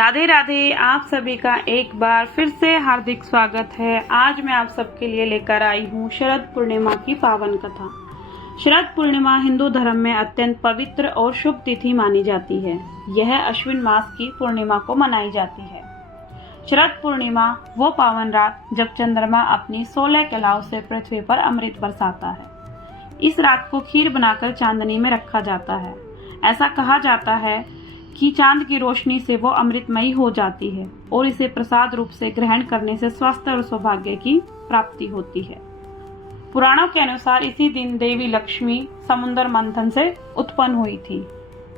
राधे राधे। आप सभी का एक बार फिर से हार्दिक स्वागत है। आज मैं आप सबके लिए लेकर आई हूँ शरद पूर्णिमा की पावन कथा। शरद पूर्णिमा हिंदू धर्म में अत्यंत पवित्र और शुभ तिथि मानी जाती है। यह अश्विन मास की पूर्णिमा को मनाई जाती है। शरद पूर्णिमा वो पावन रात जब चंद्रमा अपनी 16 कलाओं से पृथ्वी पर अमृत बरसाता है। इस रात को खीर बनाकर चांदनी में रखा जाता है। ऐसा कहा जाता है कि चांद की रोशनी से वो अमृतमयी हो जाती है और इसे प्रसाद रूप से ग्रहण करने से स्वास्थ्य और सौभाग्य की प्राप्ति होती है। पुराणों के अनुसार इसी दिन देवी लक्ष्मी समुद्र मंथन से उत्पन्न हुई थी।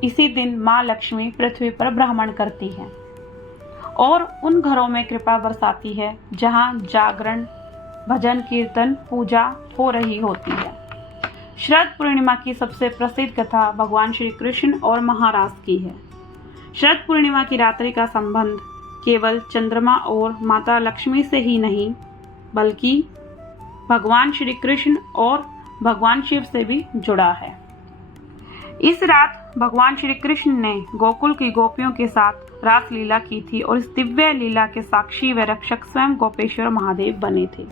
इसी दिन माँ लक्ष्मी पृथ्वी पर भ्रमण करती है और उन घरों में कृपा बरसाती है जहाँ जागरण, भजन, कीर्तन, पूजा हो रही होती है। शरद पूर्णिमा की सबसे प्रसिद्ध कथा भगवान श्री कृष्ण और महारास की है। शरद पूर्णिमा की रात्रि का संबंध केवल चंद्रमा और माता लक्ष्मी से ही नहीं बल्कि भगवान श्री कृष्ण और भगवान शिव से भी जुड़ा है। इस रात भगवान श्री कृष्ण ने गोकुल की गोपियों के साथ रास लीला की थी और इस दिव्य लीला के साक्षी व रक्षक स्वयं गोपेश्वर महादेव बने थे।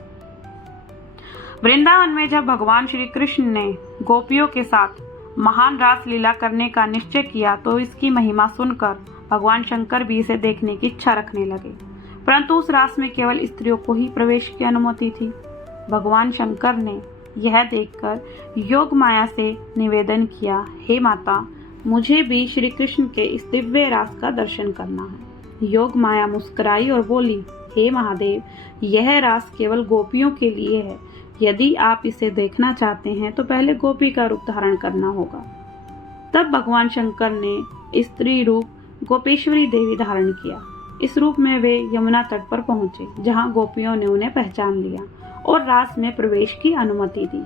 वृंदावन में जब भगवान श्री कृष्ण ने गोपियों के साथ महान रास लीला करने का निश्चय किया तो इसकी महिमा सुनकर भगवान शंकर भी इसे देखने की इच्छा रखने लगे, परंतु उस रास में केवल स्त्रियों को ही प्रवेश की अनुमति थी। भगवान शंकर ने यह देखकर योग माया से निवेदन किया, हे माता, मुझे भी श्री कृष्ण के इस दिव्य रास का दर्शन करना है। योग माया मुस्कुराई और बोली, हे महादेव, यह रास केवल गोपियों के लिए है। यदि आप इसे देखना चाहते हैं तो पहले गोपी का रूप धारण करना होगा। तब भगवान शंकर ने स्त्री रूप गोपेश्वरी देवी धारण किया। इस रूप में वे यमुना तट पर पहुंचे, जहां गोपियों ने उन्हें पहचान लिया और रास में प्रवेश की अनुमति दी।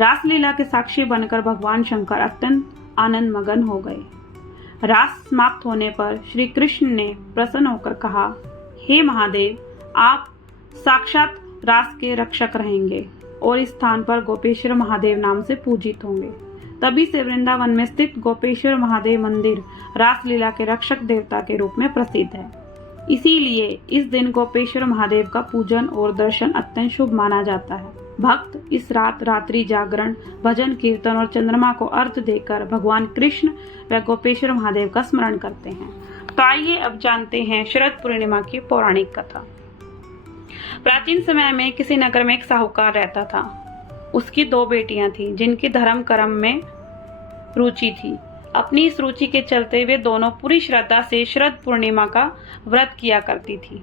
रासलीला के साक्षी बनकर भगवान शंकर अत्यंत आनंद मगन हो गए। रास समाप्त होने पर श्री कृष्ण ने प्रसन्न होकर कहा, हे महादेव, आप साक्षात रास के रक्षक रहेंगे और इस स्थान पर गोपेश्वर महादेव नाम से पूजित होंगे। तभी से वृंदावन में स्थित गोपेश्वर महादेव मंदिर रासलीला के रक्षक देवता के रूप में प्रसिद्ध है। इसीलिए इस दिन गोपेश्वर महादेव का पूजन और दर्शन अत्यंत शुभ माना जाता है। भक्त इस रात रात्रि जागरण, भजन, कीर्तन और चंद्रमा को अर्घ्य देकर भगवान कृष्ण व गोपेश्वर महादेव का स्मरण करते हैं। तो आइए अब जानते हैं शरद पूर्णिमा की पौराणिक कथा। प्राचीन समय में किसी नगर में एक साहूकार रहता था। उसकी 2 बेटियां थीं जिनकी धर्म कर्म में रुचि थी। अपनी इस रुचि के चलते वे दोनों पूरी श्रद्धा से शरद पूर्णिमा का व्रत किया करती थी।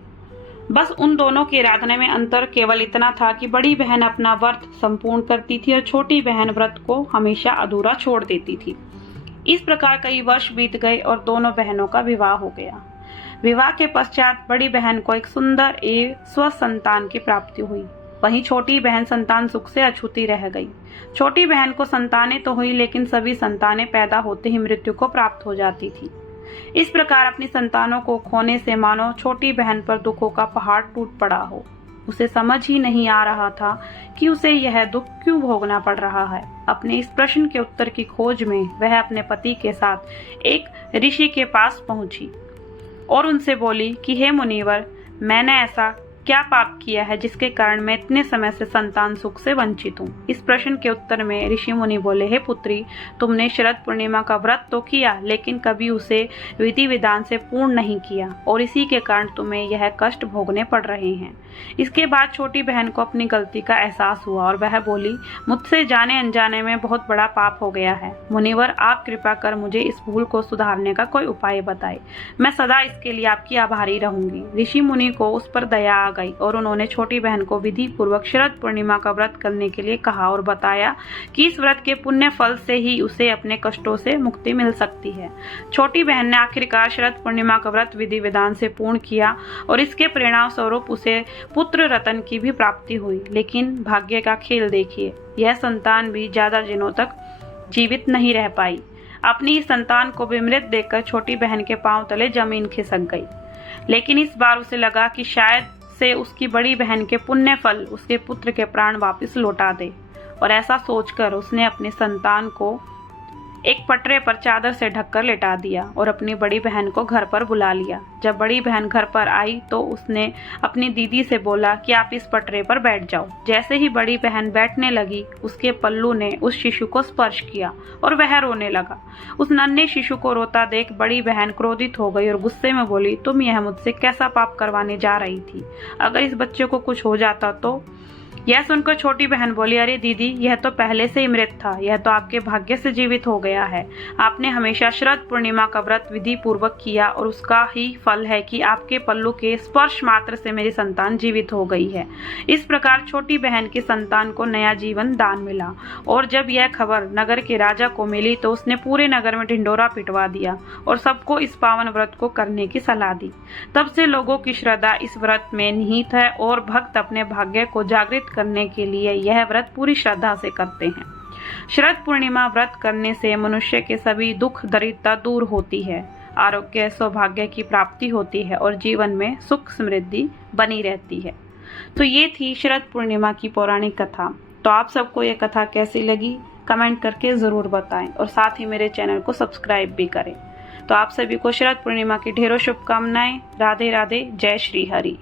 बस उन दोनों की आराधना में अंतर केवल इतना था कि बड़ी बहन अपना व्रत संपूर्ण करती थी और छोटी बहन व्रत को हमेशा अधूरा छोड़ देती थी। इस प्रकार कई वर्ष बीत गए और दोनों बहनों का विवाह हो गया। विवाह के पश्चात बड़ी बहन को एक सुंदर एवं स्वस्थ संतान की प्राप्ति हुई। वहीं छोटी बहन संतान सुख से अछूती रह गई। छोटी बहन को संतानें तो हुई, लेकिन सभी संतानें पैदा होते ही मृत्यु को प्राप्त हो जाती थी। इस प्रकार अपनी संतानों को खोने से मानो छोटी बहन पर दुखों का पहाड़ टूट पड़ा हो। उसे समझ ही नहीं आ रहा था कि उसे यह दुख क्यों भोगना पड़ रहा है। अपने इस प्रश्न के उत्तर की खोज में वह अपने पति के साथ एक ऋषि के पास पहुंची और उनसे बोली कि हे मुनिवर, मैंने ऐसा क्या पाप किया है जिसके कारण मैं इतने समय से संतान सुख से वंचित हूँ। इस प्रश्न के उत्तर में ऋषि मुनि बोले, हे पुत्री, तुमने शरद पूर्णिमा का व्रत तो किया, लेकिन कभी उसे विधि विधान से पूर्ण नहीं किया और इसी के कारण तुम्हें यह कष्ट भोगने पड़ रहे हैं। इसके बाद छोटी बहन को अपनी गलती का एहसास हुआ और वह बोली, मुझसे जाने अनजाने में बहुत बड़ा पाप हो गया है। मुनिवर, आप कृपा कर मुझे इस भूल को सुधारने का कोई उपाय बताए। मैं सदा इसके लिए आपकी आभारी रहूंगी। ऋषि मुनि को उस पर दया आ गई और उन्होंने छोटी बहन को विधि पूर्वक शरद पूर्णिमा का व्रत करने के लिए कहा और बताया कि इस व्रत के पुण्य फल से ही उसे अपने कष्टों से मुक्ति मिल सकती है। छोटी बहन ने आखिरकार शरद पूर्णिमा का व्रत विधि विधान से पूर्ण किया और इसके परिणाम स्वरूप उसे पुत्र रतन की भी प्राप्ति हुई। लेकिन भाग्य का खेल देखिए, यह संतान भी ज्यादा दिनों तक जीवित नहीं रह पाई। अपनी इस संतान को विमृत देखकर छोटी बहन के पांव तले जमीन खिसक गई। लेकिन इस बार उसे लगा कि शायद से उसकी बड़ी बहन के पुण्य फल उसके पुत्र के प्राण वापस लौटा दे और ऐसा सोचकर उसने अपने संतान को एक पटरे पर चादर से ढककर लिटा दिया और अपनी बड़ी बहन को घर पर बुला लिया। जब बड़ी बहन घर पर आई तो उसने अपनी दीदी से बोला कि आप इस पटरे पर बैठ जाओ। जैसे ही बड़ी बहन बैठने लगी, उसके पल्लू ने उस शिशु को स्पर्श किया और वह रोने लगा। उस नन्हे शिशु को रोता देख बड़ी बहन क्रोधित हो गई और गुस्से में बोली, तुम यह मुझसे कैसा पाप करवाने जा रही थी? अगर इस बच्चे को कुछ हो जाता तो? यह सुनकर छोटी बहन बोली, अरे दीदी, यह तो पहले से ही मृत था, यह तो आपके भाग्य से जीवित हो गया है। आपने हमेशा शरद पूर्णिमा का व्रत विधि पूर्वक किया और उसका ही फल है कि आपके पल्लू के स्पर्श मात्र से मेरी संतान जीवित हो गई है। इस प्रकार छोटी बहन की संतान को नया जीवन दान मिला और जब यह खबर नगर के राजा को मिली तो उसने पूरे नगर में ढिंडोरा पिटवा दिया और सबको इस पावन व्रत को करने की सलाह दी। तब से लोगों की श्रद्धा इस व्रत में निहित है और भक्त अपने भाग्य को जागृत करने के लिए यह व्रत पूरी श्रद्धा से करते हैं। शरद पूर्णिमा व्रत करने से मनुष्य के सभी दुख दरिद्रता दूर होती है, आरोग्य सौभाग्य की प्राप्ति होती है और जीवन में सुख समृद्धि बनी रहती है। तो ये थी शरद पूर्णिमा की पौराणिक कथा। तो आप सबको ये कथा कैसी लगी कमेंट करके जरूर बताएं और साथ ही मेरे चैनल को सब्सक्राइब भी करें। तो आप सभी को शरद पूर्णिमा की ढेरों शुभकामनाएं। राधे राधे, जय श्री हरि।